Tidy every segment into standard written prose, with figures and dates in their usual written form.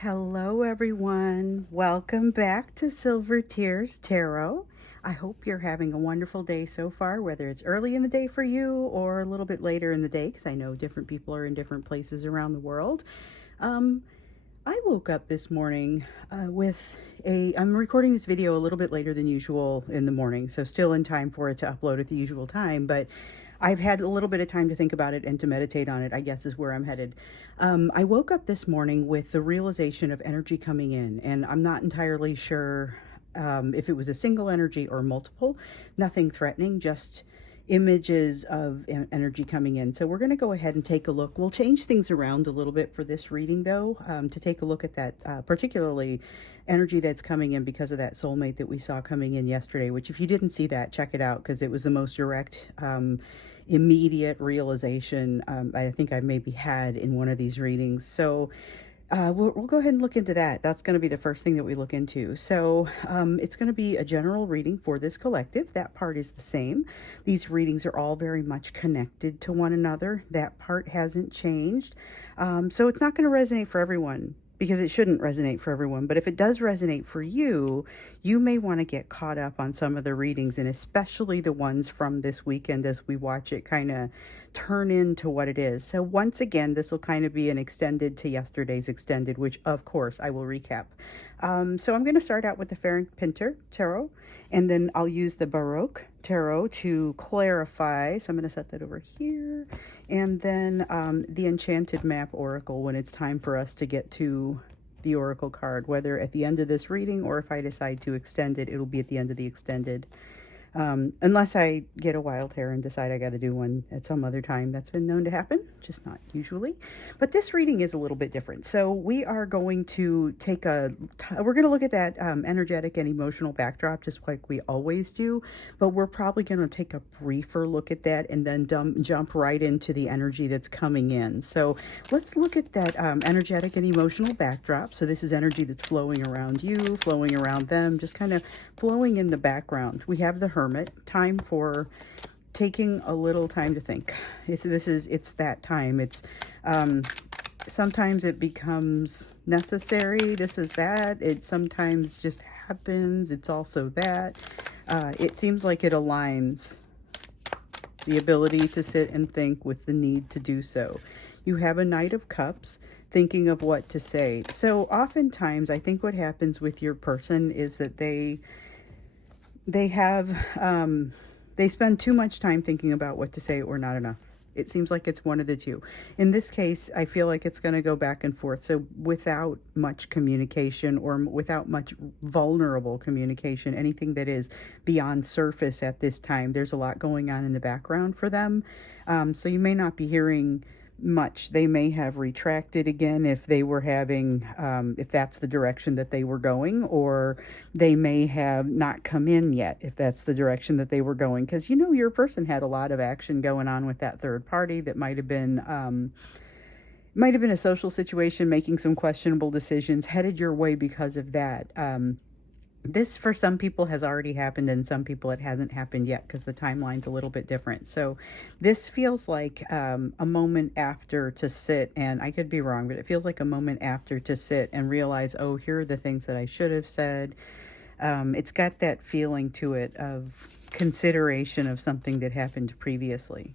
Hello, everyone. Welcome back to Silver Tears Tarot. I hope you're having a wonderful day so far, whether it's early in the day for you or a little bit later in the day, because I know different people are in different places around the world. I woke up this morning I'm recording this video a little bit later than usual in the morning, so still in time for it to upload at the usual time, but I've had a little bit of time to think about it and to meditate on it, I guess is where I'm headed. I woke up this morning with the realization of energy coming in, and I'm not entirely sure if it was a single energy or multiple. Nothing threatening, just images of energy coming in. So we're going to go ahead and take a look. We'll change things around a little bit for this reading, though, to take a look at that particularly energy that's coming in because of that soulmate that we saw coming in yesterday, which if you didn't see that, check it out, because it was the most direct immediate realization I think I maybe had in one of these readings. So we'll go ahead and look into that. That's going to be the first thing that we look into. So it's going to be a general reading for this collective. That part is the same. These readings are all very much connected to one another. That part hasn't changed. So it's not going to resonate for everyone, because it shouldn't resonate for everyone. But if it does resonate for you, you may want to get caught up on some of the readings, and especially the ones from this weekend as we watch it kind of turn into what it is. So once again, this will kind of be an extended to yesterday's extended, which of course I will recap. So I'm going to start out with the Fair and Pinter Tarot, and then I'll use the Baroque Tarot to clarify. So I'm going to set that over here. And then the Enchanted Map Oracle when it's time for us to get to the Oracle card, whether at the end of this reading or if I decide to extend it, it'll be at the end of the extended. Unless I get a wild hair and decide I got to do one at some other time. That's been known to happen, just not usually. But this reading is a little bit different. So we are going to we're going to look at that energetic and emotional backdrop, just like we always do. But we're probably going to take a briefer look at that and then jump right into the energy that's coming in. So let's look at that energetic and emotional backdrop. So this is energy that's flowing around you, flowing around them, just kind of flowing in the background. We have the Hermit, time for taking a little time to think. It's that time. It's sometimes it becomes necessary. This is that. It sometimes just happens. It's also that. It seems like it aligns the ability to sit and think with the need to do so. You have a Knight of Cups, thinking of what to say. So oftentimes I think what happens with your person is that they spend too much time thinking about what to say or not enough. It seems like it's one of the two. In this case, I feel like it's going to go back and forth. So without much communication or without much vulnerable communication, anything that is beyond surface at this time, there's a lot going on in the background for them. So you may not be hearing much. They may have retracted again if they were having, if that's the direction that they were going, or they may have not come in yet if that's the direction that they were going. Because your person had a lot of action going on with that third party that might have been a social situation, making some questionable decisions headed your way because of that. This for some people has already happened, and some people it hasn't happened yet because the timeline's a little bit different. So this feels like a moment after to sit, and I could be wrong, but it feels like a moment after to sit and realize, oh, here are the things that I should have said. It's got that feeling to it of consideration of something that happened previously.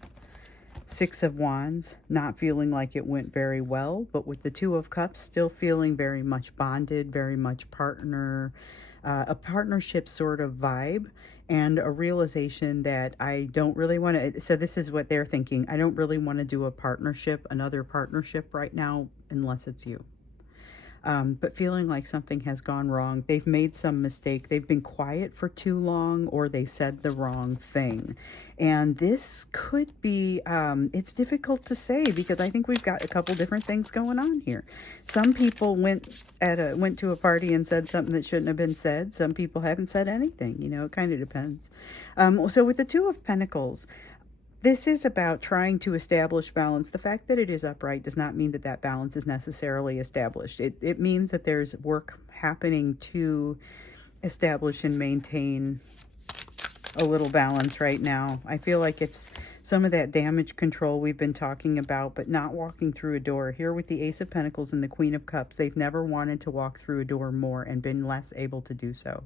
Six of Wands, not feeling like it went very well, but with the Two of Cups, still feeling very much bonded, very much a partnership sort of vibe, and a realization that I don't really want to. So this is what they're thinking. I don't really want to do another partnership right now, unless it's you. But feeling like something has gone wrong. They've made some mistake. They've been quiet for too long, or they said the wrong thing. And this could be, it's difficult to say because I think we've got a couple different things going on here. Some people went to a party and said something that shouldn't have been said. Some people haven't said anything. It kind of depends. So with the Two of Pentacles, this is about trying to establish balance. The fact that it is upright does not mean that balance is necessarily established. It means that there's work happening to establish and maintain a little balance right now. I feel like it's some of that damage control we've been talking about, but not walking through a door. Here with the Ace of Pentacles and the Queen of Cups, they've never wanted to walk through a door more and been less able to do so.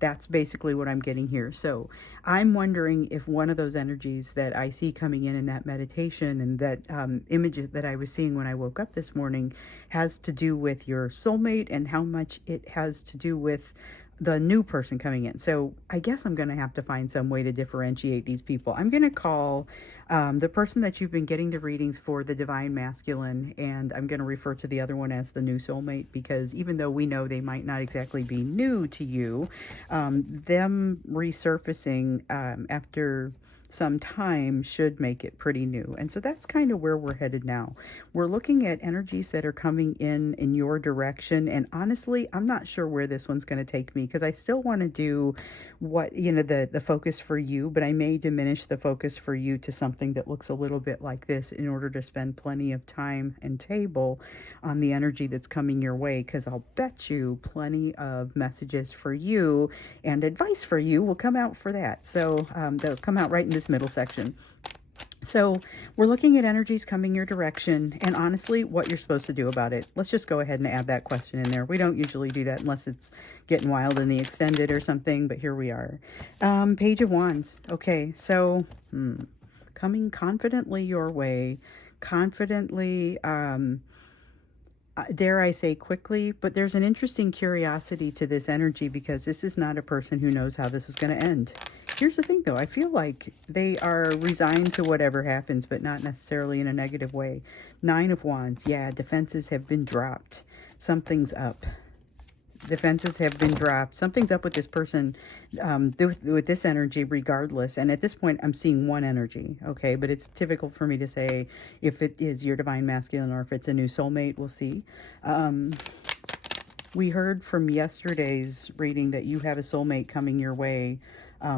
That's basically what I'm getting here. So I'm wondering if one of those energies that I see coming in that meditation and that image that I was seeing when I woke up this morning has to do with your soulmate, and how much it has to do with the new person coming in. So I guess I'm going to have to find some way to differentiate these people. I'm going to call the person that you've been getting the readings for the Divine Masculine, and I'm going to refer to the other one as the new soulmate, because even though we know they might not exactly be new to you, them resurfacing after some time should make it pretty new. And so that's kind of where we're headed now. We're looking at energies that are coming in your direction, and honestly, I'm not sure where this one's going to take me, because I still want to do what, the focus for you, but I may diminish the focus for you to something that looks a little bit like this in order to spend plenty of time and table on the energy that's coming your way, because I'll bet you plenty of messages for you and advice for you will come out for that. So they'll come out right in this middle section. So we're looking at energies coming your direction, and honestly, what you're supposed to do about it. Let's just go ahead and add that question in there. We don't usually do that unless it's getting wild in the extended or something, but here we are. Page of Wands. Okay, so coming confidently your way, confidently, dare I say quickly, but there's an interesting curiosity to this energy, because this is not a person who knows how this is going to end. Here's the thing, though. I feel like they are resigned to whatever happens, but not necessarily in a negative way. Nine of Wands. Yeah, defenses have been dropped. Something's up. Defenses have been dropped. Something's up with this person, with this energy regardless. And at this point, I'm seeing one energy, okay? But it's typical for me to say if it is your Divine Masculine or if it's a new soulmate. We'll see. We heard from yesterday's reading that you have a soulmate coming your way.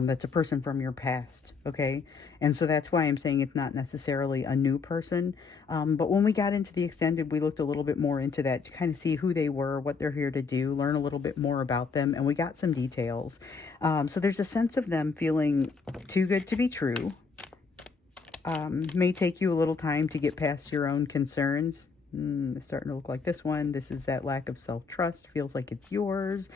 That's a person from your past, okay? And so that's why I'm saying it's not necessarily a new person. But when we got into the extended, we looked a little bit more into that to kind of see who they were, what they're here to do, learn a little bit more about them, and we got some details. So there's a sense of them feeling too good to be true. May take you a little time to get past your own concerns. It's starting to look like this one. This is that lack of self-trust. Feels like it's yours.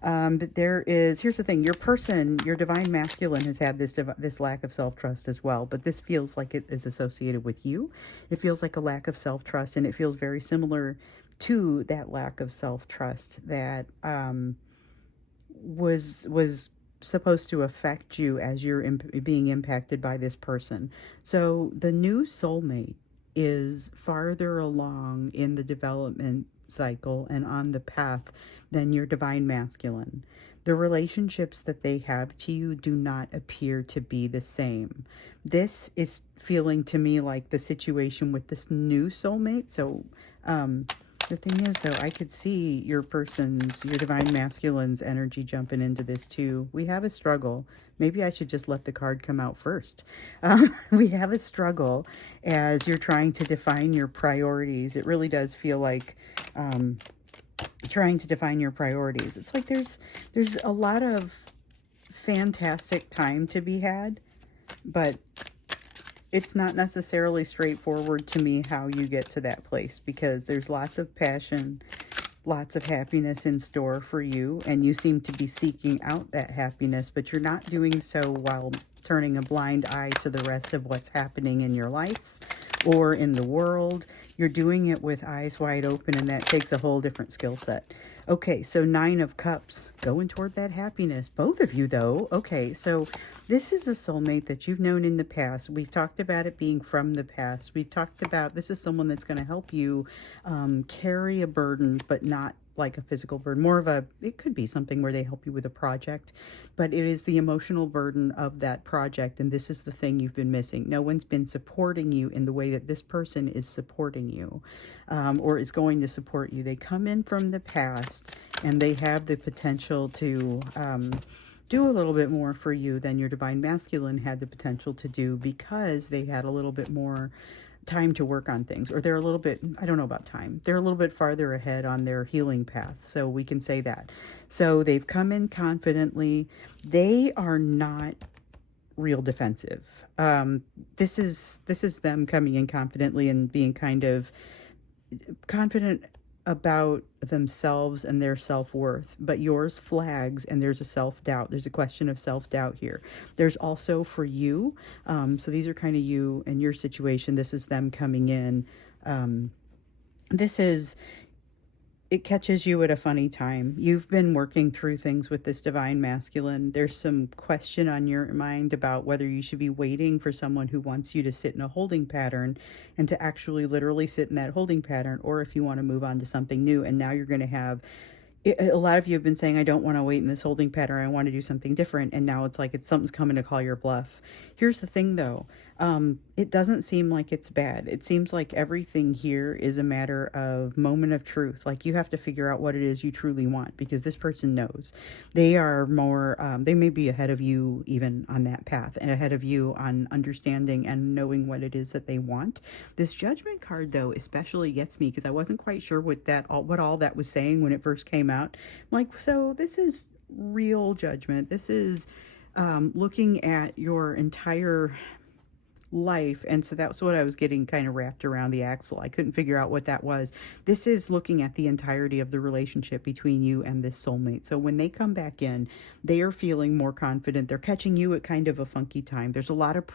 But here's the thing, your person, your Divine Masculine has had this lack of self-trust as well, but this feels like it is associated with you. It feels like a lack of self-trust, and it feels very similar to that lack of self-trust that was supposed to affect you as you're being impacted by this person. So the new soulmate is farther along in the development cycle and on the path than your Divine Masculine. The relationships that they have to you do not appear to be the same. This is feeling to me like the situation with this new soulmate. So the thing is, though, I could see your Divine Masculine's energy jumping into this too. We have a struggle. Maybe I should just let the card come out first. We have a struggle as you're trying to define your priorities. It really does feel like trying to define your priorities. It's like there's a lot of fantastic time to be had, but it's not necessarily straightforward to me how you get to that place, because there's lots of passion, lots of happiness in store for you, and you seem to be seeking out that happiness, but you're not doing so while turning a blind eye to the rest of what's happening in your life or in the world. You're doing it with eyes wide open, and that takes a whole different skill set. Okay, so 9 of Cups, going toward that happiness. Both of you, though. Okay, so this is a soulmate that you've known in the past. We've talked about it being from the past. We've talked about this is someone that's going to help you carry a burden, but not like a physical burden. It could be something where they help you with a project, but it is the emotional burden of that project, and this is the thing you've been missing. No one's been supporting you in the way that this person is supporting you, or is going to support you. They come in from the past, and they have the potential to do a little bit more for you than your Divine Masculine had the potential to do, because they had a little bit more time to work on things, or they're a little bit, I don't know about time, they're a little bit farther ahead on their healing path, so we can say that. So they've come in confidently. They are not real defensive. This is them coming in confidently and being kind of confident about themselves and their self-worth, but yours flags and there's a self-doubt. There's a question of self-doubt here. There's also for you, so these are kind of you and your situation. This is them coming in. This is it catches you at a funny time. You've been working through things with this divine masculine. There's some question on your mind about whether you should be waiting for someone who wants you to sit in a holding pattern and to actually literally sit in that holding pattern, or if you want to move on to something new. And now you're going to have a lot of you have been saying, I don't want to wait in this holding pattern. I want to do something different. And now it's like something's coming to call your bluff. Here's the thing, though. It doesn't seem like it's bad. It seems like everything here is a matter of moment of truth. Like you have to figure out what it is you truly want, because this person knows. They are more, they may be ahead of you even on that path, and ahead of you on understanding and knowing what it is that they want. This Judgment card, though, especially gets me because I wasn't quite sure what all that was saying when it first came out. I'm like, so this is real judgment. This is looking at your entire life. And so that's what I was getting kind of wrapped around the axle. I couldn't figure out what that was. This is looking at the entirety of the relationship between you and this soulmate. So when they come back in, they are feeling more confident. They're catching you at kind of a funky time. There's a lot of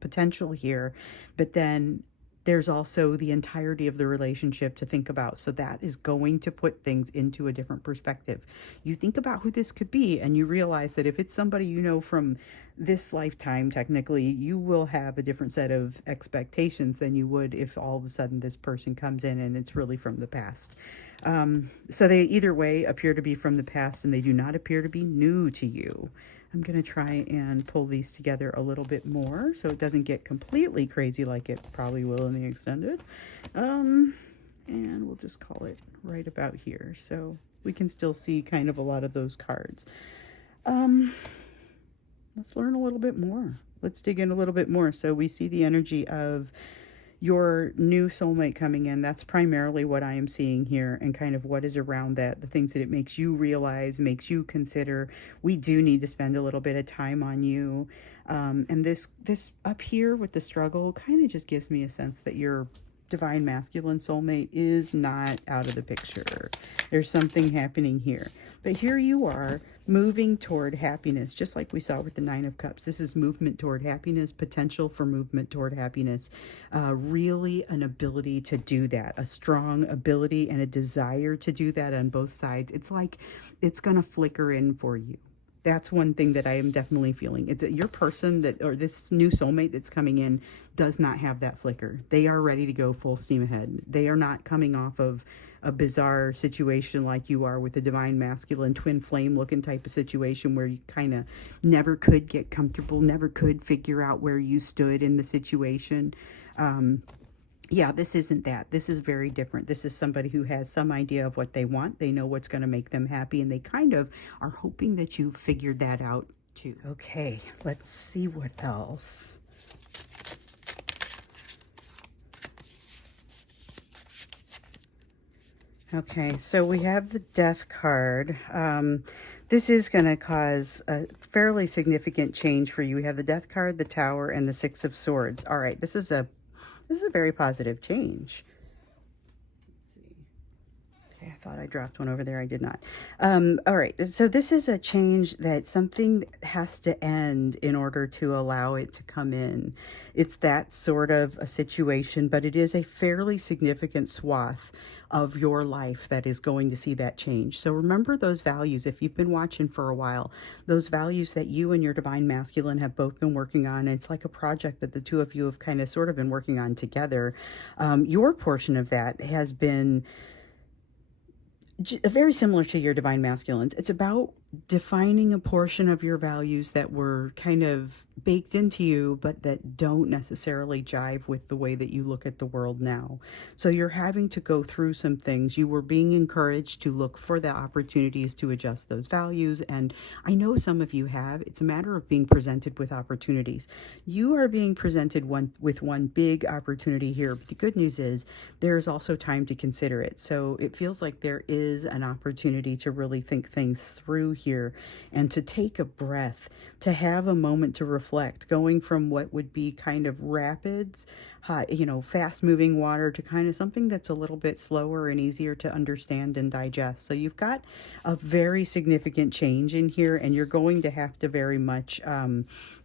potential here, but then there's also the entirety of the relationship to think about. So that is going to put things into a different perspective. You think about who this could be, and you realize that if it's somebody you know from this lifetime, technically, you will have a different set of expectations than you would if all of a sudden this person comes in and it's really from the past. So they either way appear to be from the past, and they do not appear to be new to you. I'm going to try and pull these together a little bit more so it doesn't get completely crazy like it probably will in the extended. And we'll just call it right about here so we can still see kind of a lot of those cards. Let's learn a little bit more. Let's dig in a little bit more. So we see the energy of your new soulmate coming in. That's primarily what I am seeing here, and kind of what is around that, the things that it makes you realize, makes you consider. We do need to spend a little bit of time on you. And this up here with the struggle kind of just gives me a sense that your divine masculine soulmate is not out of the picture. There's something happening here. But here you are, moving toward happiness, just like we saw with the Nine of Cups. This is movement toward happiness, potential for movement toward happiness. Really an ability to do that, a strong ability and a desire to do that on both sides. It's like it's going to flicker in for you. That's one thing that I am definitely feeling. It's your person that, or this new soulmate that's coming in, does not have that flicker. They are ready to go full steam ahead. They are not coming off of a bizarre situation like you are with the divine masculine twin flame looking type of situation where you kind of never could get comfortable, never could figure out where you stood in the situation. Yeah, this isn't that. This is very different. This is somebody who has some idea of what they want. They know what's going to make them happy, and they kind of are hoping that you've figured that out too. Okay, let's see what else. Okay, so we have the Death card. This is going to cause a fairly significant change for you. We have the Death card, the Tower, and the Six of Swords. All right, this is a very positive change. Let's see. Okay, I thought I dropped one over there. I did not. All right, so this is a change that something has to end in order to allow it to come in. It's that sort of a situation, but it is a fairly significant swath of your life that is going to see that change. So remember those values. If you've been watching for a while, those values that you and your divine masculine have both been working on, it's like a project that the two of you have kind of sort of been working on together. Your portion of that has been very similar to your divine masculines. It's about defining a portion of your values that were kind of baked into you, but that don't necessarily jive with the way that you look at the world now. So you're having to go through some things. You were being encouraged to look for the opportunities to adjust those values. And I know some of you have. It's a matter of being presented with opportunities. You are being presented with one big opportunity here. But the good news is there is also time to consider it. So it feels like there is an opportunity to really think things through here and to take a breath, to have a moment to reflect, going from what would be kind of rapids, fast moving water to kind of something that's a little bit slower and easier to understand and digest. So you've got a very significant change in here, and you're going to have to very much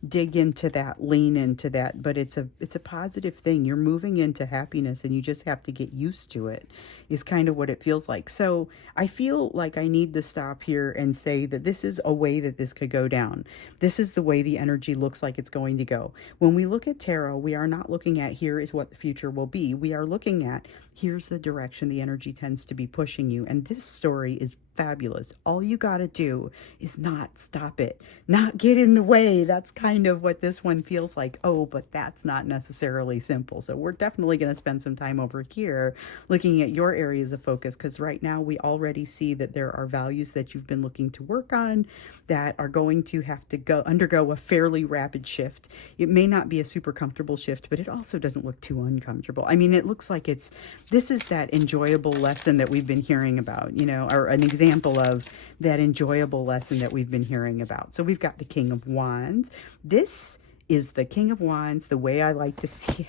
dig into that, lean into that, but it's a positive thing. You're moving into happiness, and you just have to get used to it, is kind of what it feels like. So I feel like I need to stop here and say that this is a way that this could go down. This is the way the energy looks like it's going to go. When we look at tarot, we are not looking at here is what the future will be. We are looking at here's the direction the energy tends to be pushing you. And this story is fabulous. All you got to do is not stop it, not get in the way. That's kind of what this one feels like. Oh, but that's not necessarily simple. So we're definitely going to spend some time over here looking at your areas of focus, because right now we already see that there are values that you've been looking to work on that are going to have to undergo a fairly rapid shift. It may not be a super comfortable shift, but it also doesn't look too uncomfortable. I mean, it looks like this is that enjoyable lesson that we've been hearing about, or an example of that enjoyable lesson that we've been hearing about. So we've got the King of Wands. This is the King of Wands, the way I like to see it.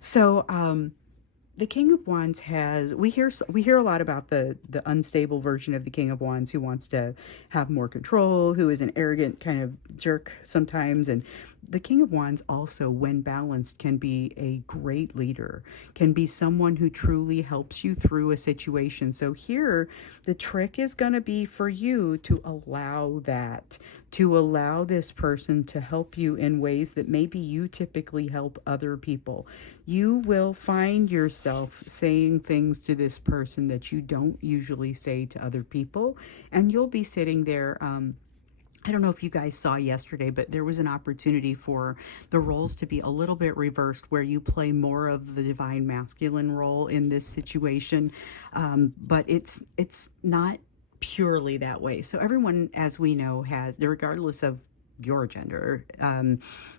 So, the King of Wands we hear a lot about the unstable version of the King of Wands who wants to have more control, who is an arrogant kind of jerk sometimes. And the King of Wands also, when balanced, can be a great leader, can be someone who truly helps you through a situation. So here, the trick is going to be for you to allow that, to allow this person to help you in ways that maybe you typically help other people. You will find yourself saying things to this person that you don't usually say to other people, and you'll be sitting there. I don't know if you guys saw yesterday, but there was an opportunity for the roles to be a little bit reversed, where you play more of the divine masculine role in this situation. But it's not purely that way. So everyone, as we know, has, regardless of your gender,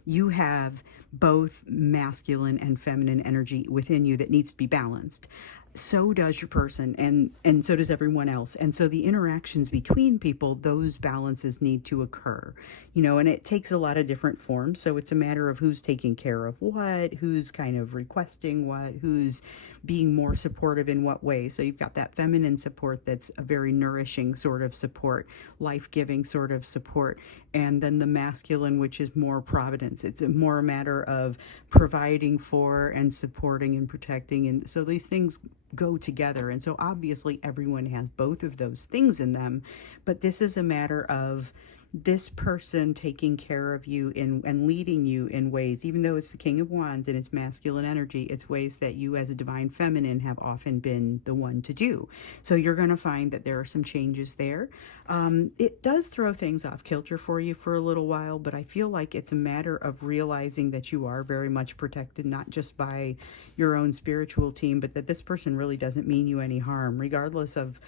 you have both masculine and feminine energy within you that needs to be balanced. So does your person, and so does everyone else. And so the interactions between people, those balances need to occur, and it takes a lot of different forms. So it's a matter of who's taking care of what, who's kind of requesting what, who's being more supportive in what way. So you've got that feminine support that's a very nourishing sort of support, life-giving sort of support. And then the masculine, which is more providence. It's more a matter of providing for and supporting and protecting. And so these things go together. And so obviously everyone has both of those things in them, but this is a matter of this person taking care of you and leading you in ways, even though it's the King of Wands and it's masculine energy, it's ways that you as a divine feminine have often been the one to do. So you're going to find that there are some changes there. It does throw things off kilter for you for a little while, but I feel like it's a matter of realizing that you are very much protected, not just by your own spiritual team, but that this person really doesn't mean you any harm, regardless of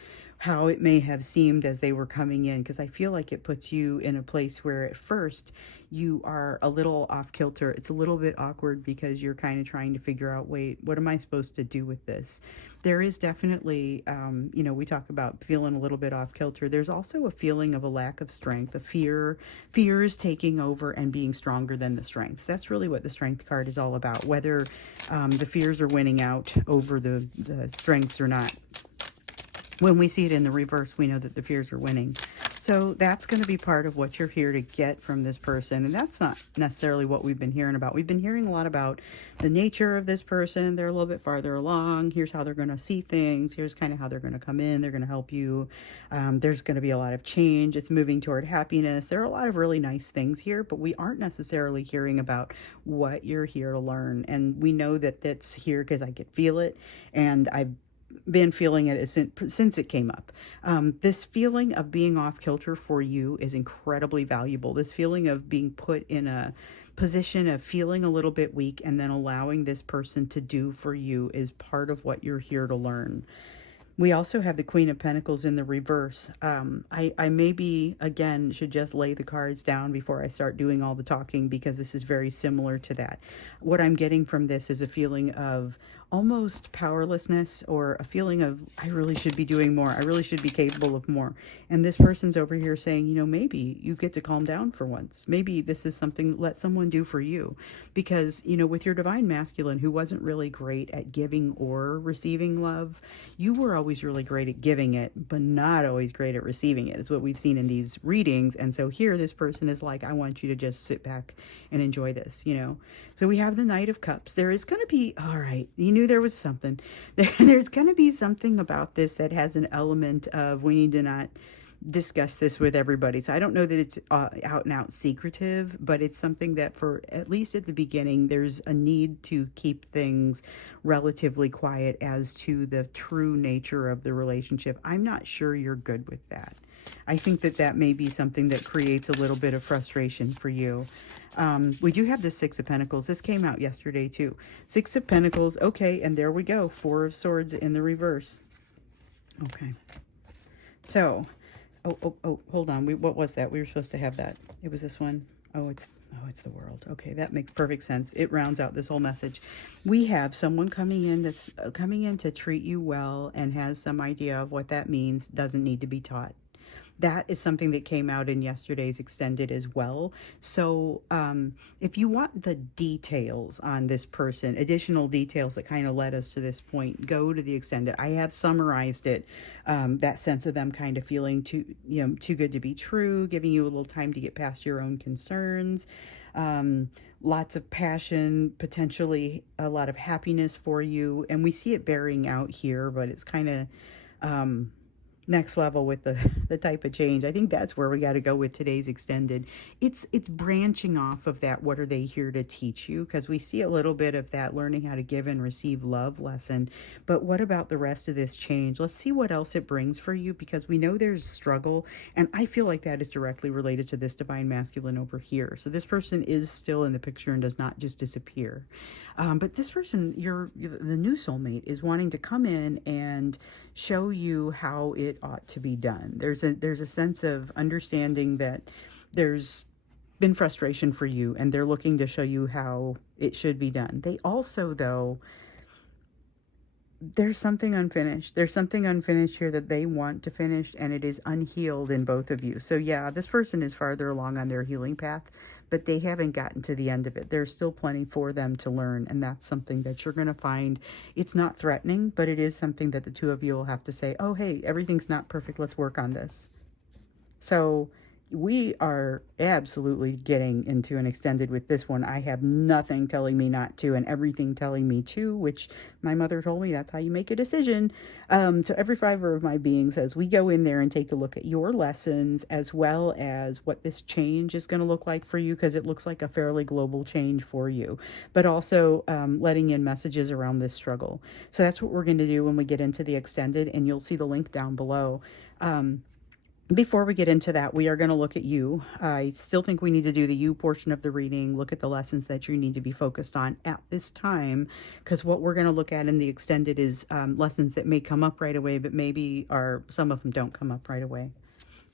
how it may have seemed as they were coming in, because I feel like it puts you in a place where at first you are a little off kilter. It's a little bit awkward because you're kind of trying to figure out, wait, what am I supposed to do with this? There is definitely, we talk about feeling a little bit off kilter. There's also a feeling of a lack of strength, a fear is taking over and being stronger than the strengths. That's really what the strength card is all about, whether the fears are winning out over the strengths or not. When we see it in the reverse, we know that the fears are winning. So that's going to be part of what you're here to get from this person. And that's not necessarily what we've been hearing about. We've been hearing a lot about the nature of this person. They're a little bit farther along. Here's how they're going to see things. Here's kind of how they're going to come in. They're going to help you. There's going to be a lot of change. It's moving toward happiness. There are a lot of really nice things here, but we aren't necessarily hearing about what you're here to learn. And we know that that's here because I could feel it. And I've been feeling it since it came up. This feeling of being off kilter for you is incredibly valuable. This feeling of being put in a position of feeling a little bit weak and then allowing this person to do for you is part of what you're here to learn. We also have the Queen of Pentacles in the reverse. I maybe, again, should just lay the cards down before I start doing all the talking, because this is very similar to that. What I'm getting from this is a feeling of almost powerlessness or a feeling of, I really should be doing more. I really should be capable of more. And this person's over here saying, maybe you get to calm down for once. Maybe this is something, let someone do for you. Because, with your divine masculine, who wasn't really great at giving or receiving love, you were always really great at giving it, but not always great at receiving it, is what we've seen in these readings. And so here, this person is like, I want you to just sit back and enjoy this. So we have the Knight of Cups. There is going to be, all right, you knew there was something. There's going to be something about this that has an element of, we need to not discuss this with everybody. So I don't know that it's out and out secretive, but it's something that, for at least at the beginning, there's a need to keep things relatively quiet as to the true nature of the relationship. I'm not sure you're good with that. I think that may be something that creates a little bit of frustration for you. We do have the Six of Pentacles. This came out yesterday too. Six of Pentacles. Okay, and there we go. Four of Swords in the reverse. Okay. So, oh, hold on. What was that? We were supposed to have that. It was this one. Oh, it's the World. Okay, that makes perfect sense. It rounds out this whole message. We have someone coming in that's coming in to treat you well and has some idea of what that means. Doesn't need to be taught. That is something that came out in yesterday's extended as well. So if you want the details on this person, additional details that kind of led us to this point, go to the extended. I have summarized it, that sense of them kind of feeling too good to be true, giving you a little time to get past your own concerns. Lots of passion, potentially a lot of happiness for you. And we see it bearing out here, but it's kind of next level with the type of change. I think that's where we got to go with today's extended. It's branching off of that. What are they here to teach you? Because we see a little bit of that learning how to give and receive love lesson. But what about the rest of this change? Let's see what else it brings for you, because we know there's struggle. And I feel like that is directly related to this divine masculine over here. So this person is still in the picture and does not just disappear. But this person, the new soulmate, is wanting to come in and show you how it ought to be done. There's a sense of understanding that there's been frustration for you, and they're looking to show you how it should be done. They also, though, there's something unfinished. There's something unfinished here that they want to finish, and it is unhealed in both of you. So yeah, this person is farther along on their healing path, but they haven't gotten to the end of it. There's still plenty for them to learn, and that's something that you're going to find. It's not threatening, but it is something that the two of you will have to say, oh, hey, everything's not perfect. Let's work on this. So we are absolutely getting into an extended with this one. I have nothing telling me not to and everything telling me to, which my mother told me that's how you make a decision. So every fiber of my being says we go in there and take a look at your lessons as well as what this change is going to look like for you, because it looks like a fairly global change for you, but also letting in messages around this struggle. So that's what we're going to do when we get into the extended, and you'll see the link down below. Before we get into that, we are going to look at you. I still think we need to do the you portion of the reading, look at the lessons that you need to be focused on at this time, because what we're going to look at in the extended is lessons that may come up right away, but maybe some of them don't come up right away.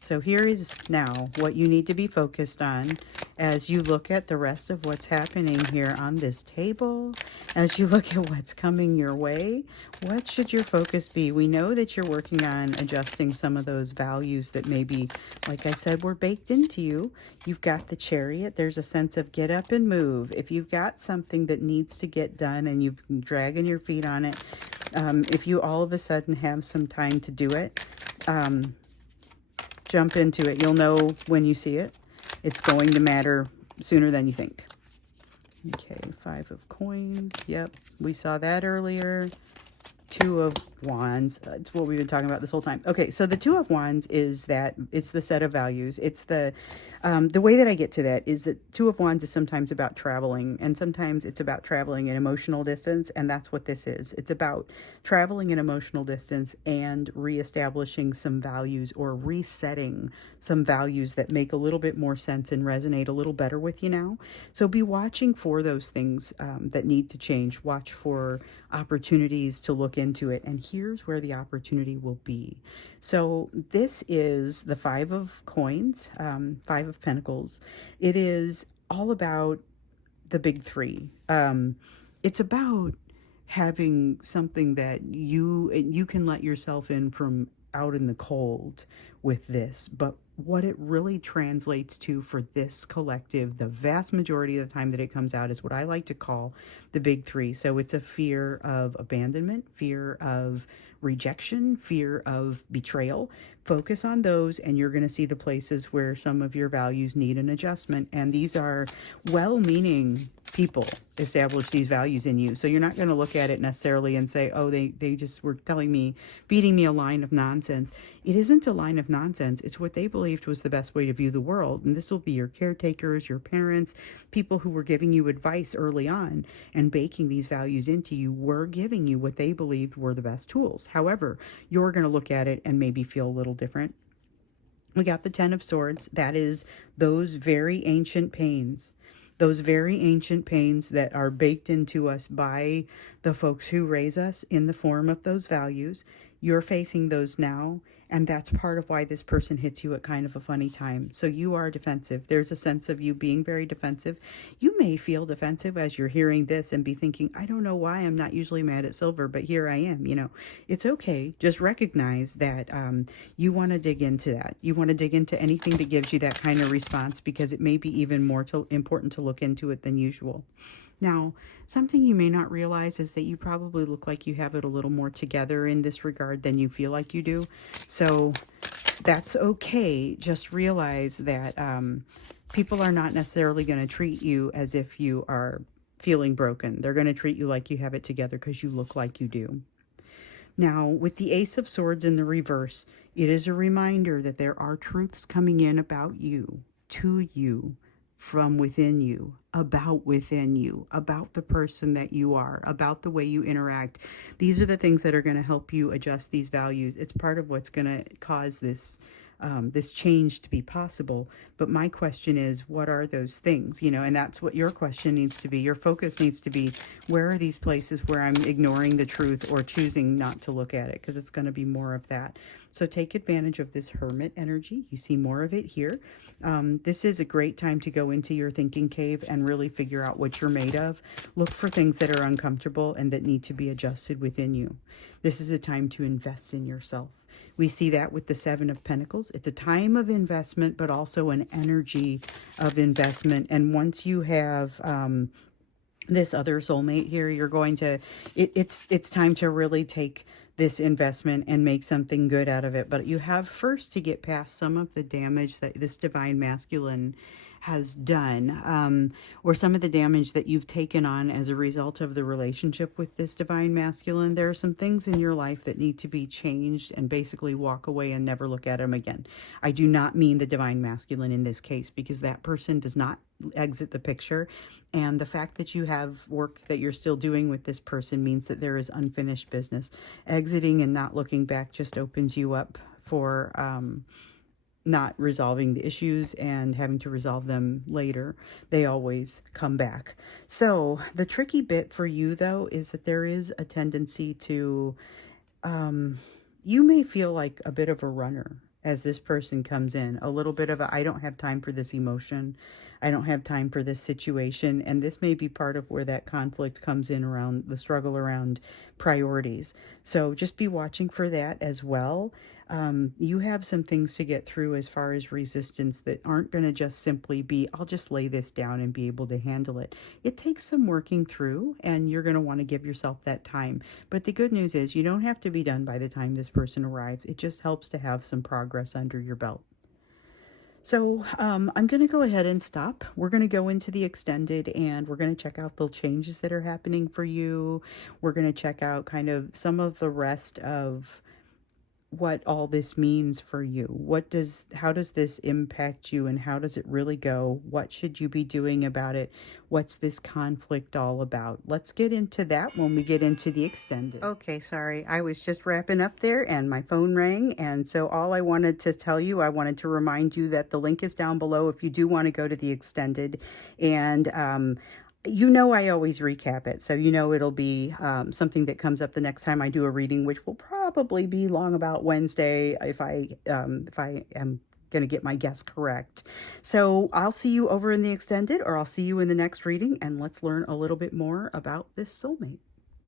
So here is now what you need to be focused on as you look at the rest of what's happening here on this table, as you look at what's coming your way. What should your focus be? We know that you're working on adjusting some of those values that maybe, like I said, were baked into you. You've got the Chariot. There's a sense of get up and move. If you've got something that needs to get done and you've been dragging your feet on it, if you all of a sudden have some time to do it, jump into it. You'll know when you see it. It's going to matter sooner than you think. Okay, 5 of coins. Yep, we saw that earlier. 2 of Wands. That's what we've been talking about this whole time. Okay, so the 2 of Wands is that it's the set of values. It's the way that I get to that is that 2 of Wands is sometimes about traveling, and sometimes it's about traveling an emotional distance, and that's what this is. It's about traveling an emotional distance and reestablishing some values or resetting some values that make a little bit more sense and resonate a little better with you now. So be watching for those things that need to change. Watch for opportunities to look into it, and here's where the opportunity will be. So this is the 5 of coins, 5 of pentacles. It is all about the big three. It's about having something that you can let yourself in from out in the cold with this. But what it really translates to for this collective, the vast majority of the time that it comes out, is what I like to call the big three. So it's a fear of abandonment, fear of rejection, fear of betrayal. Focus on those, and you're going to see the places where some of your values need an adjustment. And these are well meaning people establish these values in you. So you're not going to look at it necessarily and say, oh, they just were telling me, feeding me a line of nonsense. It isn't a line of nonsense. It's what they believed was the best way to view the world. And this will be your caretakers, your parents, people who were giving you advice early on and baking these values into you were giving you what they believed were the best tools. However, you're going to look at it and maybe feel a little different. We got the Ten of Swords. That is those very ancient pains. Those very ancient pains that are baked into us by the folks who raise us in the form of those values. You're facing those now, and that's part of why this person hits you at kind of a funny time. So you are defensive. There's a sense of you being very defensive. You may feel defensive as you're hearing this and be thinking, I don't know why I'm not usually mad at Silver, but here I am. It's okay. Just recognize that you want to dig into that. You want to dig into anything that gives you that kind of response, because it may be even more important to look into it than usual. Now, something you may not realize is that you probably look like you have it a little more together in this regard than you feel like you do. So that's okay. Just realize that people are not necessarily going to treat you as if you are feeling broken. They're going to treat you like you have it together because you look like you do. Now, with the Ace of Swords in the reverse, it is a reminder that there are truths coming in about you, to you, from within you, about the person that you are, about the way you interact. These are the things that are going to help you adjust these values. It's part of what's going to cause this change to be possible. But my question is, what are those things? And that's what your question needs to be. Your focus needs to be, where are these places where I'm ignoring the truth or choosing not to look at it? Because it's going to be more of that. So take advantage of this hermit energy. You see more of it here. This is a great time to go into your thinking cave and really figure out what you're made of. Look for things that are uncomfortable and that need to be adjusted within you. This is a time to invest in yourself. We see that with the Seven of Pentacles. It's a time of investment, but also an energy of investment. And once you have this other soulmate here, you're going to, it's time to really take this investment and make something good out of it. But you have first to get past some of the damage that this divine masculine has done, or some of the damage that you've taken on as a result of the relationship with this divine masculine. There are some things in your life that need to be changed and basically walk away and never look at them again. I do not mean the divine masculine in this case, because that person does not exit the picture. And the fact that you have work that you're still doing with this person means that there is unfinished business. Exiting and not looking back just opens you up for not resolving the issues and having to resolve them later. They always come back. So the tricky bit for you, though, is that there is a tendency to, you may feel like a bit of a runner as this person comes in. A little bit of I don't have time for this emotion. I don't have time for this situation. And this may be part of where that conflict comes in, around the struggle around priorities. So just be watching for that as well. You have some things to get through as far as resistance that aren't going to just simply be, I'll just lay this down and be able to handle it. It takes some working through, and you're going to want to give yourself that time. But the good news is you don't have to be done by the time this person arrives. It just helps to have some progress under your belt. So I'm going to go ahead and stop. We're going to go into the extended, and we're going to check out the changes that are happening for you. We're going to check out kind of some of the rest of what all this means for you. How does this impact you, and how does it really go? What should you be doing about it? What's this conflict all about? Let's get into that when we get into the extended. Okay, sorry. I was just wrapping up there and my phone rang. And so all I wanted to tell you, I wanted to remind you that the link is down below if you do want to go to the extended. And I always recap it. So, it'll be something that comes up the next time I do a reading, which will probably be long about Wednesday if I am going to get my guess correct. So I'll see you over in the extended, or I'll see you in the next reading, and let's learn a little bit more about this soulmate.